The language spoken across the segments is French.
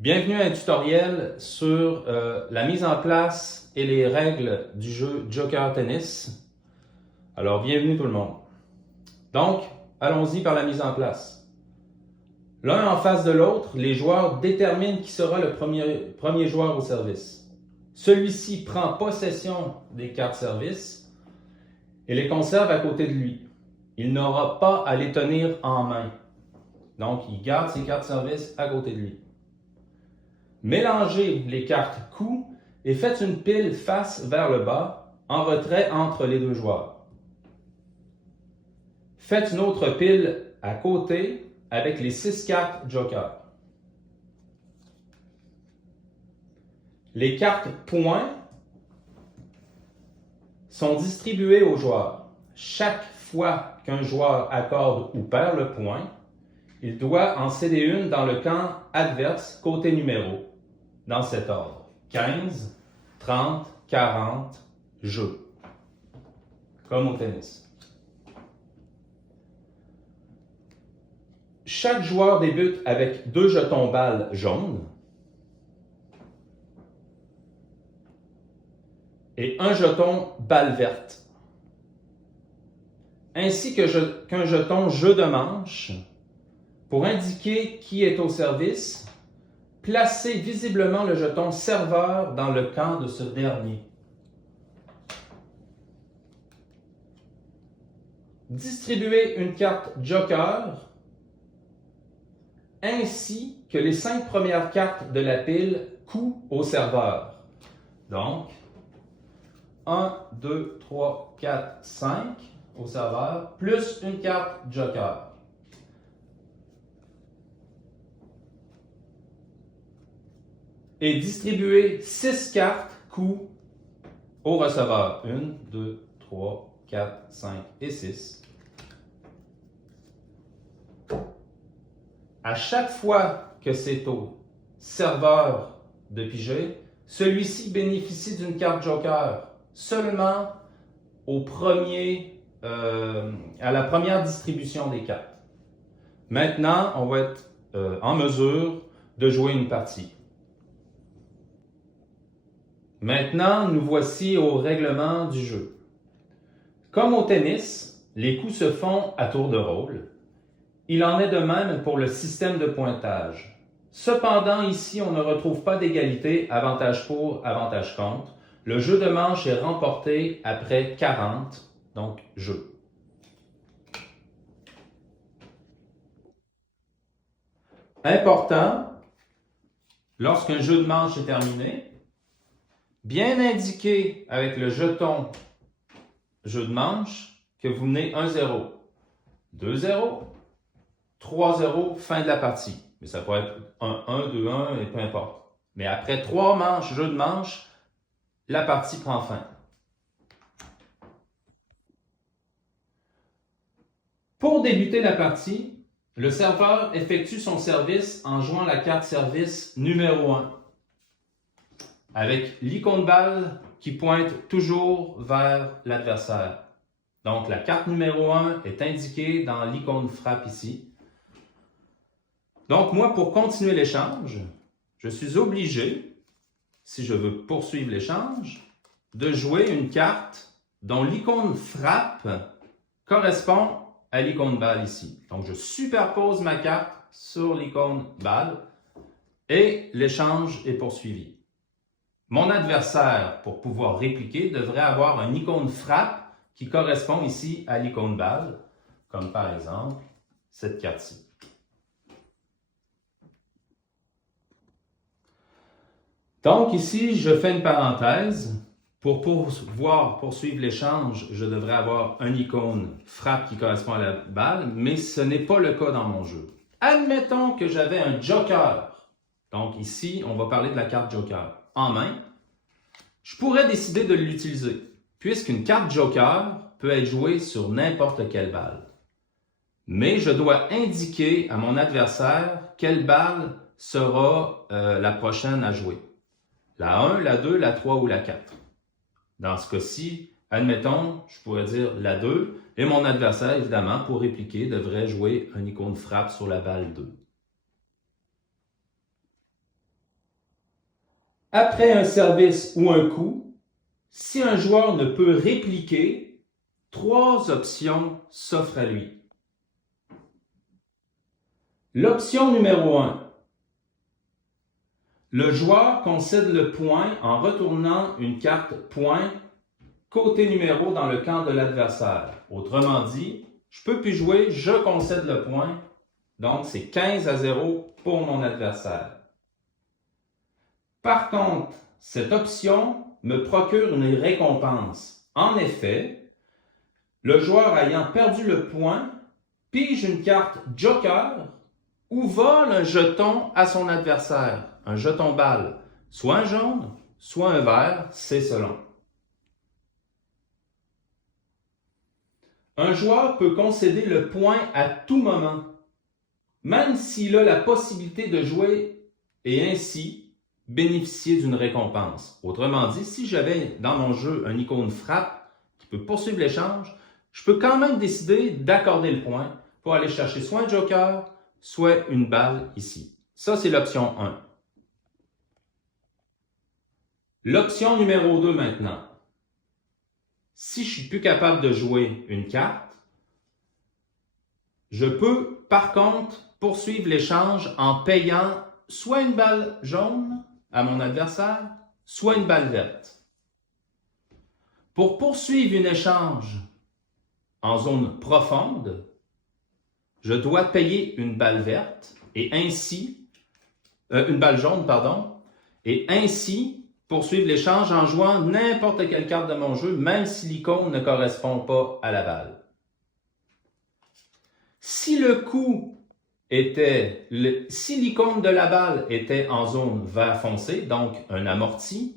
Bienvenue à un tutoriel sur la mise en place et les règles du jeu Joker Tennis. Alors, bienvenue tout le monde. Donc, allons-y par la mise en place. L'un en face de l'autre, les joueurs déterminent qui sera le premier joueur au service. Celui-ci prend possession des cartes service et les conserve à côté de lui. Il n'aura pas à les tenir en main. Donc, il garde ses cartes service à côté de lui. Mélangez les cartes coups et faites une pile face vers le bas, en retrait entre les deux joueurs. Faites une autre pile à côté avec les 6 cartes Joker. Les cartes points sont distribuées aux joueurs. Chaque fois qu'un joueur accorde ou perd le point, il doit en céder une dans le camp adverse côté numéro, dans cet ordre. 15, 30, 40, jeu. Comme au tennis. Chaque joueur débute avec 2 jetons balles jaunes et un jeton balle verte, ainsi qu'un jeton jeu de manche pour indiquer qui est au service. Placez visiblement le jeton serveur dans le camp de ce dernier. Distribuez une carte Joker ainsi que les 5 premières cartes de la pile coup au serveur. Donc, 1, 2, 3, 4, 5 au serveur, plus une carte Joker. Et distribuer 6 cartes coups au receveur. 1, 2, 3, 4, 5 et 6. À chaque fois que c'est au serveur de piger, celui-ci bénéficie d'une carte Joker seulement à la première distribution des cartes. Maintenant, on va être en mesure de jouer une partie. Maintenant, nous voici au règlement du jeu. Comme au tennis, les coups se font à tour de rôle. Il en est de même pour le système de pointage. Cependant, ici, on ne retrouve pas d'égalité, avantage pour, avantage contre. Le jeu de manche est remporté après 40, donc jeu. Important, lorsqu'un jeu de manche est terminé, bien indiquer avec le jeton jeu de manche que vous menez 1-0, 2-0, 3-0, fin de la partie. Mais ça peut être 1-1, 2-1 et peu importe. Mais après 3 manches, jeu de manche, la partie prend fin. Pour débuter la partie, le serveur effectue son service en jouant la carte service numéro 1. Avec l'icône balle qui pointe toujours vers l'adversaire. Donc, la carte numéro 1 est indiquée dans l'icône frappe ici. Donc, moi, pour continuer l'échange, je suis obligé, si je veux poursuivre l'échange, de jouer une carte dont l'icône frappe correspond à l'icône balle ici. Donc, je superpose ma carte sur l'icône balle et l'échange est poursuivi. Mon adversaire, pour pouvoir répliquer, devrait avoir une icône frappe qui correspond ici à l'icône balle, comme par exemple cette carte-ci. Donc ici, je fais une parenthèse. Pour pouvoir poursuivre l'échange, je devrais avoir une icône frappe qui correspond à la balle, mais ce n'est pas le cas dans mon jeu. Admettons que j'avais un Joker. Donc ici, on va parler de la carte Joker. En main, je pourrais décider de l'utiliser, puisqu'une carte Joker peut être jouée sur n'importe quelle balle. Mais je dois indiquer à mon adversaire quelle balle sera la prochaine à jouer. La 1, la 2, la 3 ou la 4. Dans ce cas-ci, admettons, je pourrais dire la 2, et mon adversaire, évidemment, pour répliquer, devrait jouer une icône frappe sur la balle 2. Après un service ou un coup, si un joueur ne peut répliquer, 3 options s'offrent à lui. L'option numéro 1. Le joueur concède le point en retournant une carte point côté numéro dans le camp de l'adversaire. Autrement dit, je ne peux plus jouer, je concède le point. Donc, c'est 15-0 pour mon adversaire. Par contre, cette option me procure une récompense. En effet, le joueur ayant perdu le point pige une carte joker ou vole un jeton à son adversaire, un jeton balle, soit un jaune, soit un vert, c'est selon. Un joueur peut concéder le point à tout moment, même s'il a la possibilité de jouer et ainsi bénéficier d'une récompense. Autrement dit, si j'avais dans mon jeu un icône frappe qui peut poursuivre l'échange, je peux quand même décider d'accorder le point pour aller chercher soit un joker, soit une balle ici. Ça, c'est l'option 1. L'option numéro 2 maintenant. Si je suis plus capable de jouer une carte, je peux par contre poursuivre l'échange en payant soit une balle jaune à mon adversaire, soit une balle verte. Pour poursuivre un échange en zone profonde, je dois payer une balle verte et ainsi, une balle jaune, pardon, et ainsi poursuivre l'échange en jouant n'importe quelle carte de mon jeu, même si l'icône ne correspond pas à la balle. Si l'icône de la balle était en zone vert foncé, donc un amorti,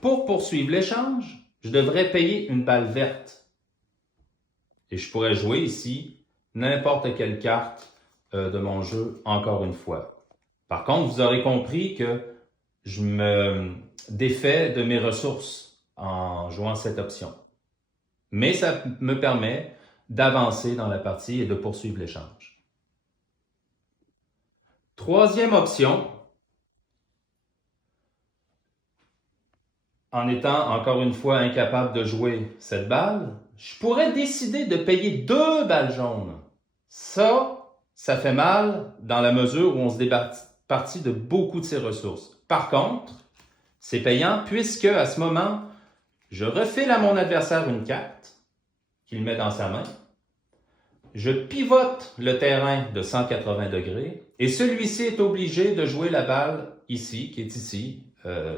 pour poursuivre l'échange, je devrais payer une balle verte. Et je pourrais jouer ici n'importe quelle carte de mon jeu, encore une fois. Par contre, vous aurez compris que je me défais de mes ressources en jouant cette option. Mais ça me permet d'avancer dans la partie et de poursuivre l'échange. Troisième option, en étant encore une fois incapable de jouer cette balle, je pourrais décider de payer 2 balles jaunes. Ça fait mal dans la mesure où on se départit de beaucoup de ses ressources. Par contre, c'est payant puisque à ce moment, je refile à mon adversaire une carte qu'il met dans sa main. Je pivote le terrain de 180 degrés et celui-ci est obligé de jouer la balle ici, qui est ici,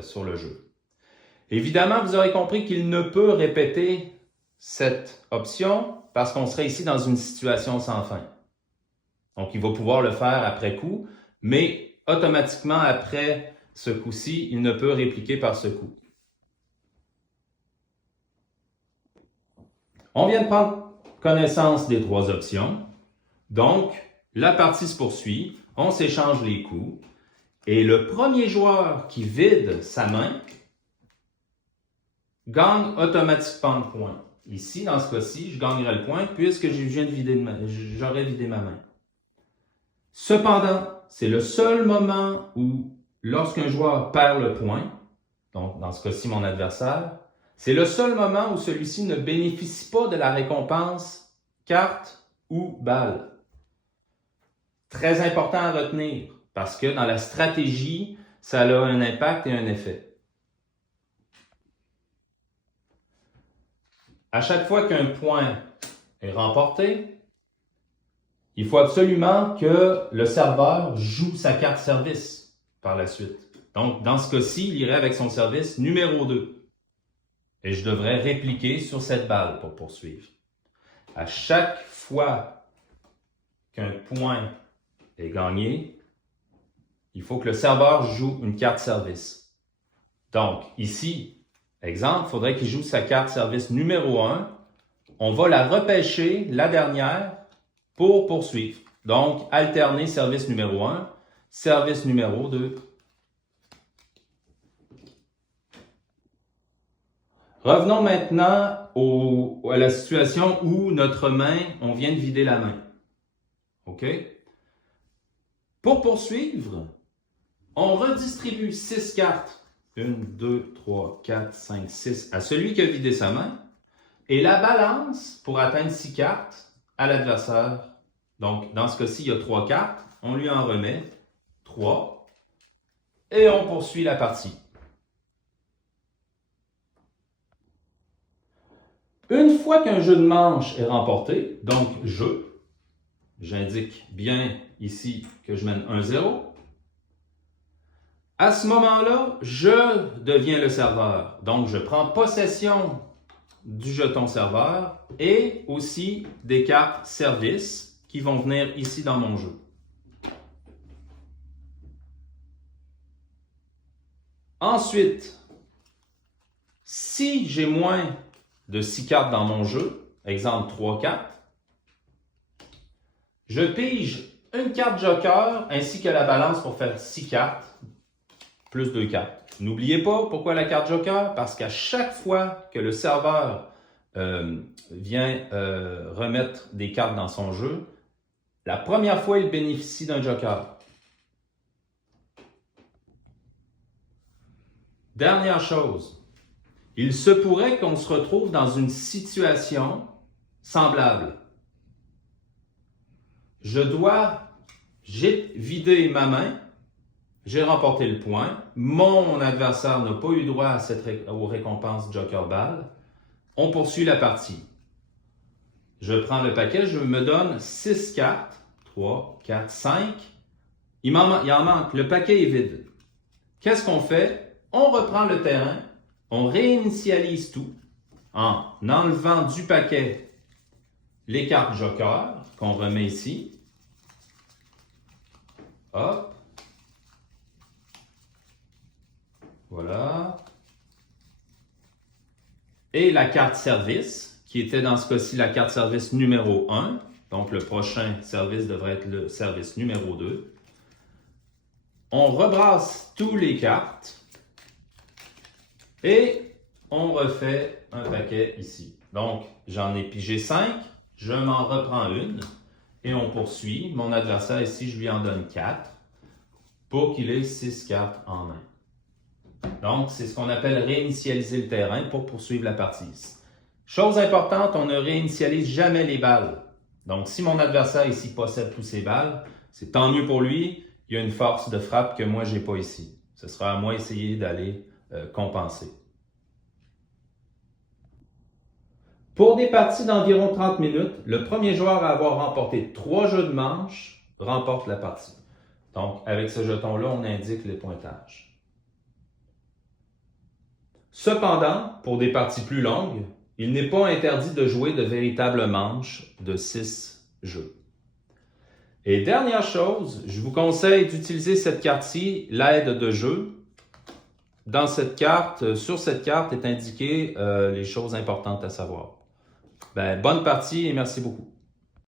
sur le jeu. Évidemment, vous aurez compris qu'il ne peut répéter cette option parce qu'on serait ici dans une situation sans fin. Donc, il va pouvoir le faire après coup, mais automatiquement après ce coup-ci, il ne peut répliquer par ce coup. On vient de prendre connaissance des 3 options. Donc, la partie se poursuit, on s'échange les coups, et le premier joueur qui vide sa main gagne automatiquement le point. Ici, dans ce cas-ci, je gagnerai le point puisque j'aurais vidé ma main. Cependant, c'est le seul moment où, lorsqu'un joueur perd le point, donc dans ce cas-ci mon adversaire, c'est le seul moment où celui-ci ne bénéficie pas de la récompense carte ou balle. Très important à retenir parce que dans la stratégie, ça a un impact et un effet. À chaque fois qu'un point est remporté, il faut absolument que le serveur joue sa carte service par la suite. Donc, dans ce cas-ci, il irait avec son service numéro 2. Et je devrais répliquer sur cette balle pour poursuivre. À chaque fois qu'un point est gagné, il faut que le serveur joue une carte service. Donc, ici, exemple, il faudrait qu'il joue sa carte service numéro 1. On va la repêcher, la dernière, pour poursuivre. Donc, alterner service numéro 1, service numéro 2. Revenons maintenant à la situation où notre main, on vient de vider la main. OK? Pour poursuivre, on redistribue 6 cartes 1, 2, 3, 4, 5, 6 à celui qui a vidé sa main. Et la balance pour atteindre 6 cartes à l'adversaire. Donc, dans ce cas-ci, il y a 3 cartes. On lui en remet 3. Et on poursuit la partie. Une fois qu'un jeu de manche est remporté, donc jeu, j'indique bien ici que je mène 1-0. À ce moment-là, je deviens le serveur. Donc, je prends possession du jeton serveur et aussi des cartes service qui vont venir ici dans mon jeu. Ensuite, si j'ai moins de 6 cartes dans mon jeu, exemple 3 cartes, je pige une carte joker ainsi que la balance pour faire 6 cartes, plus 2 cartes. N'oubliez pas pourquoi la carte joker, parce qu'à chaque fois que le serveur vient remettre des cartes dans son jeu, la première fois, il bénéficie d'un joker. Dernière chose, il se pourrait qu'on se retrouve dans une situation semblable. J'ai vidé ma main, j'ai remporté le point, mon adversaire n'a pas eu droit aux récompenses Joker Ball. On poursuit la partie. Je prends le paquet, je me donne 6 cartes, 3, 4, 5. Il en manque, le paquet est vide. Qu'est-ce qu'on fait? On reprend le terrain, on réinitialise tout en enlevant du paquet les cartes Joker qu'on remet ici. Hop. Voilà. Et la carte service, qui était dans ce cas-ci la carte service numéro 1. Donc, le prochain service devrait être le service numéro 2. On rebrasse tous les cartes et on refait un paquet ici. Donc, j'en ai pigé 5, je m'en reprends une et on poursuit. Mon adversaire ici, je lui en donne 4 pour qu'il ait 6 cartes en main. Donc, c'est ce qu'on appelle réinitialiser le terrain pour poursuivre la partie. Chose importante, on ne réinitialise jamais les balles. Donc, si mon adversaire ici possède tous ses balles, c'est tant mieux pour lui. Il y a une force de frappe que moi, je n'ai pas ici. Ce sera à moi d'essayer d'aller compenser. Pour des parties d'environ 30 minutes, le premier joueur à avoir remporté 3 jeux de manche remporte la partie. Donc, avec ce jeton-là, on indique les pointages. Cependant, pour des parties plus longues, il n'est pas interdit de jouer de véritables manches de 6 jeux. Et dernière chose, je vous conseille d'utiliser cette carte-ci, l'aide de jeu. Dans cette carte, sur cette carte est indiqué les choses importantes à savoir. Bonne partie et merci beaucoup.